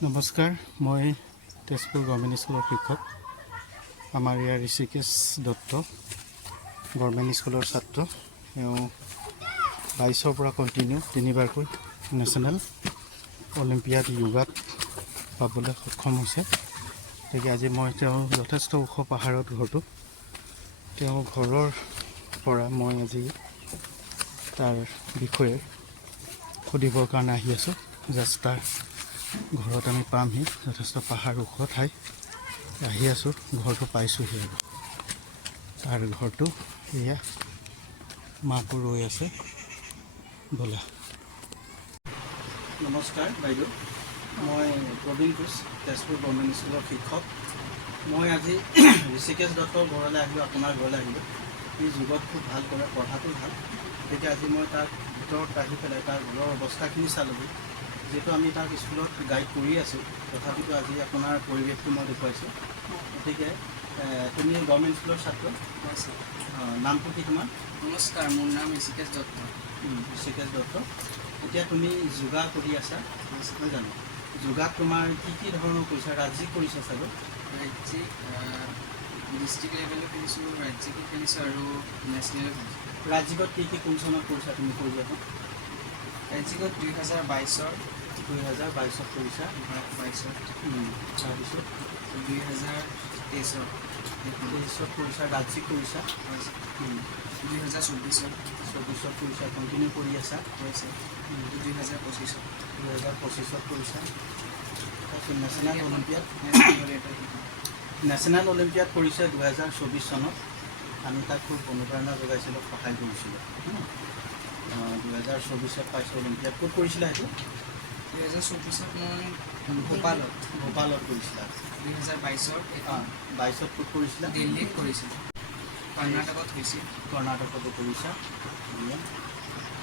নমস্কাৰ, মই তেজপুৰ গভৰ্ণমেণ্ট স্কুলৰ শিক্ষক। আমাৰ ইয়াৰ ঋষিকেশ দত্ত গভৰ্ণমেণ্ট স্কুলৰ ছাত্ৰ। তেওঁ 22ৰ পৰা কণ্টিনিউ 3বাৰকৈ নেশ্যনেল অলিম্পিয়াড য়োগাত পাবলৈ সক্ষম হৈছে। গতিকে আজি মই তেওঁৰ যথেষ্ট ওখ পাহাৰত ঘৰটো, তেওঁ ঘৰৰ পৰা মই আজি তাৰ বিষয়ে সুধিবৰ কাৰণে আহি আছোঁ। জাষ্ট তাৰ ঘৰত আমি পামহি, যথেষ্ট পাহাৰ ওখ ঠাই আহি আছোঁ। ঘৰটো পাইছোঁহি আৰু তাৰ ঘৰটো এয়া মাকো ৰৈ আছে। ব'লা। নমস্কাৰ বাইদেউ, মই প্ৰবীণ কোচ, তেজপুৰ গভৰ্ণমেণ্ট স্কুলৰ শিক্ষক। মই আজি ঋষিকেশ দত্তৰ ঘৰলৈ আহিলোঁ, আপোনাৰ ঘৰলৈ আহিলোঁ। সি যোগত খুব ভাল কৰে, পঢ়াটো ভাল। গতিকে আজি মই তাৰ ভিতৰত আহি পেলাই তাৰ ঘৰৰ অৱস্থাখিনি চালোঁহি। যিহেতু আমি তাক স্কুলত গাইড কৰি আছোঁ, তথাপিতো আজি আপোনাৰ পৰিৱেশটো মই দেখুৱাইছোঁ। গতিকে তুমি গভৰ্ণমেণ্ট স্কুলৰ ছাত্ৰ? নামটো কি তোমাৰ? নমস্কাৰ, মোৰ নাম ঋষিকেশ দত্ত। ঋষিকেশ দত্ত। এতিয়া তুমি যোগা কৰি আছা, নহয় জানো? যোগাত তোমাৰ কি ধৰণৰ কৰিছা? ৰাজ্যিক কৰিছা চাগৈ? ৰাজ্যিক ডিষ্ট্ৰিক্ট লেভেলো খেলিছোঁ, ৰাজ্যিকো খেলিছোঁ আৰু নেশ্যনেলো খেলিছোঁ। ৰাজ্যিকত কি কোন চনত কৰিছা তুমি পৰিৱেশত? ৰাজ্যিকত 2022-ত কৰিছা। তাৰপিছত 2023-ত কৰিছা, ৰাজ্যিক কৰিছা। 2024-ত কৰিছা, কণ্টিনিউ কৰি আছা। 2025-ত কৰিছা। তাৰপিছত নেশ্যনেল অলিম্পিয়াড কৰিছে 2024 চনত। আমি তাক খুব অনুপ্ৰেৰণা যোগাইছিলোঁ, সহায় কৰিছিলোঁ। 2024-ত পাইছোঁ অলিম্পিয়াড। ক'ত কৰিছিলা সেইটো? 2024-ত মই ভূপালত কৰিছিলা। 2022-ত 22-ত ক'ত কৰিছিলা? দিল্লীত কৰিছিলোঁ। কৰ্ণাটকত হৈছিল। কৰ্ণাটকতো কৰিছা।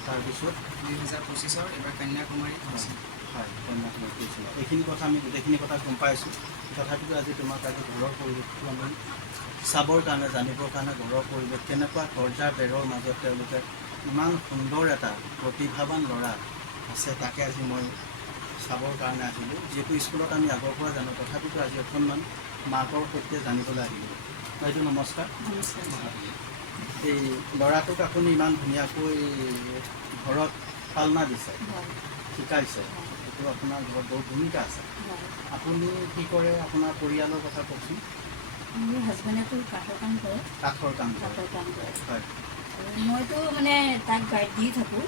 তাৰপিছত 2025-ত এবাৰ কন্যাকুমাৰীত হৈছিল। হয়, কন্যাকুমাৰীত কৰিছিলা। এইখিনি কথা আমি গোটেইখিনি কথা গম পাইছোঁ। তথাপিতো আজি তোমাক ঘৰৰ পৰিৱেশটো আমি চাবৰ কাৰণে, জানিবৰ কাৰণে, ঘৰৰ পৰিৱেশ কেনেকুৱা দৰ্জা বেৰৰ মাজত তেওঁলোকে ইমান সুন্দৰ এটা প্ৰতিভাৱান ল'ৰা আছে, তাকে আজি মই চাবৰ কাৰণে আহিলোঁ। যিহেতু স্কুলত আমি আগৰ পৰা জানো, তথাপিতো আজি অকণমান মাকৰ সৈতে জানিবলৈ আহিলোঁ। বাইদেউ নমস্কাৰ। এই ল'ৰাটোক আপুনি ইমান ধুনীয়াকৈ ঘৰত পালনা দিছে, শিকাইছে, এইটো আপোনাৰ ঘৰত বহুত ভূমিকা আছে। আপুনি কি কৰে, আপোনাৰ পৰিয়ালৰ কথা কওকচোন। মোৰ হাজবেণ্ডেতো কাঠৰ কাম কৰে। কাঠৰ কাম কৰে। হয়। মইতো মানে তাক গাইড দি থাকোঁ,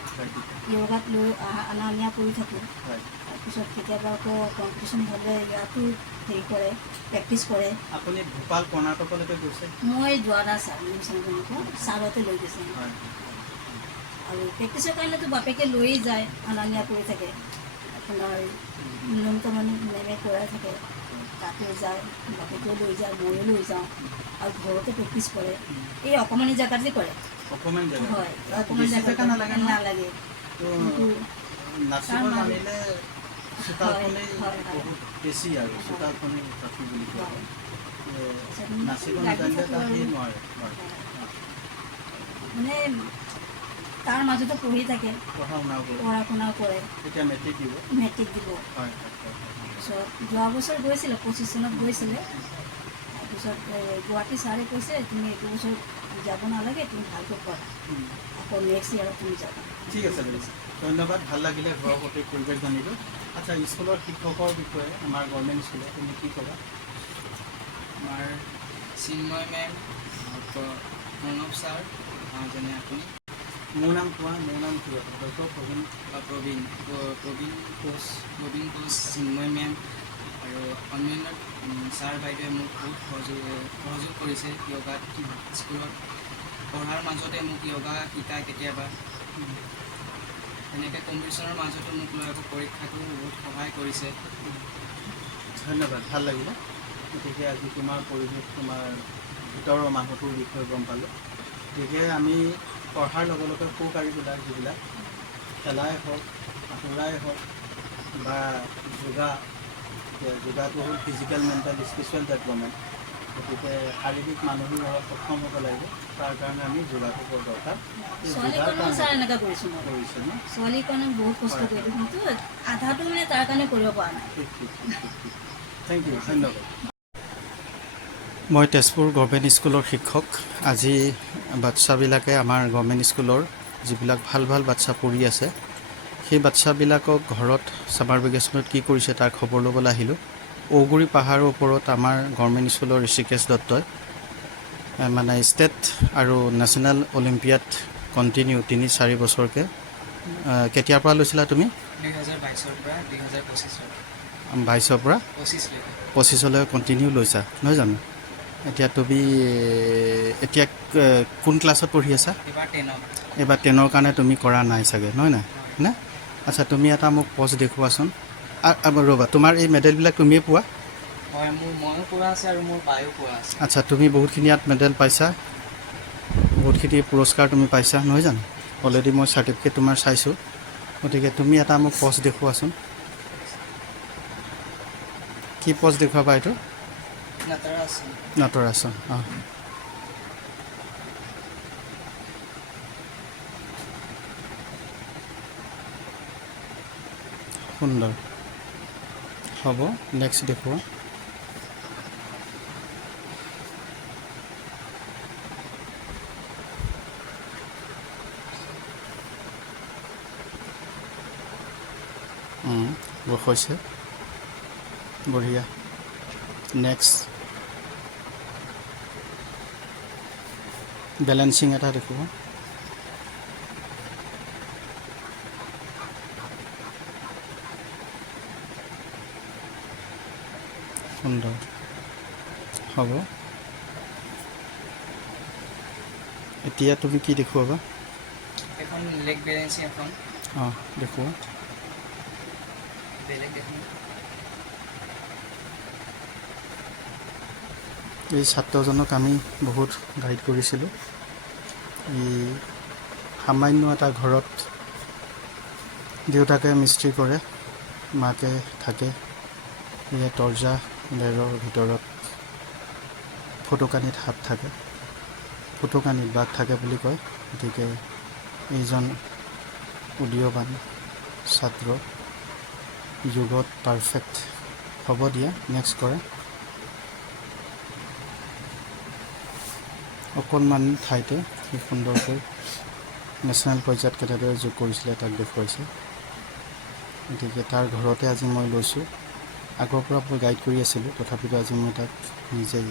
য়োগাত লৈ অনা নিয়া কৰি থাকোঁ। হয়। তাৰপিছত কেতিয়াবা আকৌ কম্পিটিশ্যন হ'লে ইয়াতো হেৰি কৰে, প্ৰেক্টিচ কৰে। আপুনি ভূপাল কৰ্ণাটকলৈকে গৈছে? মই যোৱা নাই ছাৰ, ছাৰতে লৈ গৈছে। হয়। আৰু প্ৰেক্টিচৰ কাৰণেতো বাপেকে লৈয়ে যায়, অনা নিয়া কৰি থাকে। আপোনাৰ নিয়মতমনি মেমে কৰাই থাকে, তাতো যায়, বাপেকেও লৈ যায়, ময়ো লৈ যাওঁ। আৰু ঘৰতে প্ৰেক্টিচ কৰে। এই অকণমানি জেগাত যে কৰে। অকণমান জেগা? হয়, অকণমান জেগা নালাগে। নাচিব জানিলে চোতালখনেই বহুত বেছি আৰু চোতালখনেই কাপি বুলি কয়। নাচিব নাজানিলে তাকেই নোৱাৰে। মানে তাৰ মাজতে পঢ়ি থাকে, পঢ়া শুনাও কৰে। এতিয়া মেট্ৰিক দিব। হয়। তাৰপিছত যোৱা বছৰ গৈছিলে, 25 চনত গৈছিলে। তাৰপিছত গুৱাহাটী ছাৰে কৈছে, তুমি এইটো বছৰ যাব নালাগে, তুমি ভালকৈ পঢ়া, আকৌ নেক্সট ইয়াৰত তুমি যাবা। ঠিক আছে বাইদেউ, ধন্যবাদ। ভাল লাগিলে ঘৰৰ প্ৰতি পৰিৱেশ জানিলোঁ। আচ্ছা, স্কুলৰ শিক্ষকৰ বিষয়ে আমাৰ গভৰ্ণমেণ্ট স্কুলত তুমি কি ক'বা? আমাৰ চিন্ময় মেম, প্ৰণৱ ছাৰ, যেনে আপুনি। মোৰ নাম কোৱা, মোৰ নাম কি? প্ৰবীণ কোচ, চিন্ময় মেম আৰু অন্যান্য ছাৰ বাইদেৱে মোক বহুত সহযোগ কৰিছে য়োগাত। স্কুলত পঢ়াৰ মাজতে মোক য়োগা শিকায় কেতিয়াবা। তেনেকৈ কম্পিটিশ্যনৰ মাজতো মোক লৈ আকৌ পৰীক্ষাটো বহুত সহায় কৰিছে। ধন্যবাদ, ভাল লাগিলে। গতিকে আজি তোমাৰ পৰিৱেশ, তোমাৰ ভিতৰৰ মানুহটোৰ বিষয়ে গম পালোঁ। গতিকে আমি পঢ়াৰ লগে লগে সু কাৰিকুলাৰ যিবিলাক খেলাই হওক, সাঁতোৰাই হওক বা যোগাটো হ'ল ফিজিকেল, মেণ্টেল, স্পিৰিচুৱেল ডেভেলপমেণ্ট। গতিকে শাৰীৰিক মানসিক অলপ সক্ষম হ'ব লাগিব তাৰ কাৰণে আমি যোগাটো বৰ দৰকাৰ ছোৱালীৰ কাৰণেও ছাৰ এনেকুৱা কৰিছোঁ মই কৰিছোঁ ন ছোৱালীৰ কাৰণে বহুত কষ্ট কৰিলোঁ কিন্তু আধাটো মানে তাৰ কাৰণে কৰিব পৰা নাই ঠিক ঠিক ঠিক ঠিক ঠিক থেংক ইউ ধন্যবাদ মই তেজপুৰ গভৰ্ণমেণ্ট স্কুলৰ শিক্ষক আজি বাচ্চাবিলাকে আমাৰ গভৰ্ণমেণ্ট স্কুলৰ যিবিলাক ভাল ভাল বাচ্চা পঢ়ি আছে সেই বাচ্চাবিলাকক ঘৰত ছামাৰ ভেকেশ্যনত কি কৰিছে তাৰ খবৰ ল'বলৈ আহিলোঁ ঔগুৰি পাহাৰৰ ওপৰত আমাৰ গভৰ্ণমেণ্ট স্কুলৰ ঋষিকেশ দত্তই মানে ষ্টেট আৰু নেশ্যনেল অলিম্পিয়াড কণ্টিনিউ ৩-৪ বছৰকৈ কেতিয়াৰ পৰা লৈছিলা তুমি 2022 পৰা 2025 22ৰ পৰা 25লৈ কণ্টিনিউ লৈছা নহয় জানো এতিয়া তুমি এতিয়া কোন ক্লাছত পঢ়ি আছা এইবাৰ 10ৰ কাৰণে তুমি কৰা নাই চাগে নহয় নাই নে আচ্ছা তুমি এটা মোক পষ্ট দেখুৱাচোন ৰ'বা তোমাৰ এই মেডেলবিলাক তুমিয়ে পোৱা হয় ময়ো পোৱা আছে আৰু মোৰ বায়ো পোৱা আছে আচ্ছা তুমি বহুতখিনি ইয়াত মেডেল পাইছা বহুতখিনি পুৰস্কাৰ তুমি পাইছা নহয় জানো অলৰেডি মই চাৰ্টিফিকেট তোমাৰ চাইছোঁ গতিকে তুমি এটা মোক পষ্ট দেখুৱাচোন কি পষ্ট দেখুৱাবা এইটো নটৰাসন অঁ সুন্দৰ হ'ব নেক্সট দেখুৱা হৈছে বঢ়িয়া নেক্সট বেলেঞ্চিং এটা দেখুৱা সুন্দৰ হ'ব এতিয়া তুমি কি দেখুৱাবা এখন লেগ বেলেঞ্চিং এখন অঁ দেখুৱা বেলেগ দেখোন এই ছাত্ৰজনক আমি বহুত গাইড কৰিছিলোঁ ই সামান্য এটা ঘৰত দেউতাকে মিস্ত্ৰী কৰে মাকে থাকে এই দৰ্জা বেৰৰ ভিতৰত ফটোকানিত হাত থাকে ফটোকানিত বাঘ থাকে বুলি কয় গতিকে এইজন উদীয়মান ছাত্ৰ যুগত পাৰফেক্ট হ'ব দিয়া নেক্সট কৰে অকণমান ঠাইতে সি সুন্দৰকৈ নেশ্যনেল পৰ্যায়ত কেনেদৰে যোগ কৰিছিলে তাক দেখুৱাইছে গতিকে তাৰ ঘৰতে আজি মই লৈছোঁ আগৰ পৰা মই গাইড কৰি আছিলোঁ তথাপিতো আজি মই তাক নিজেই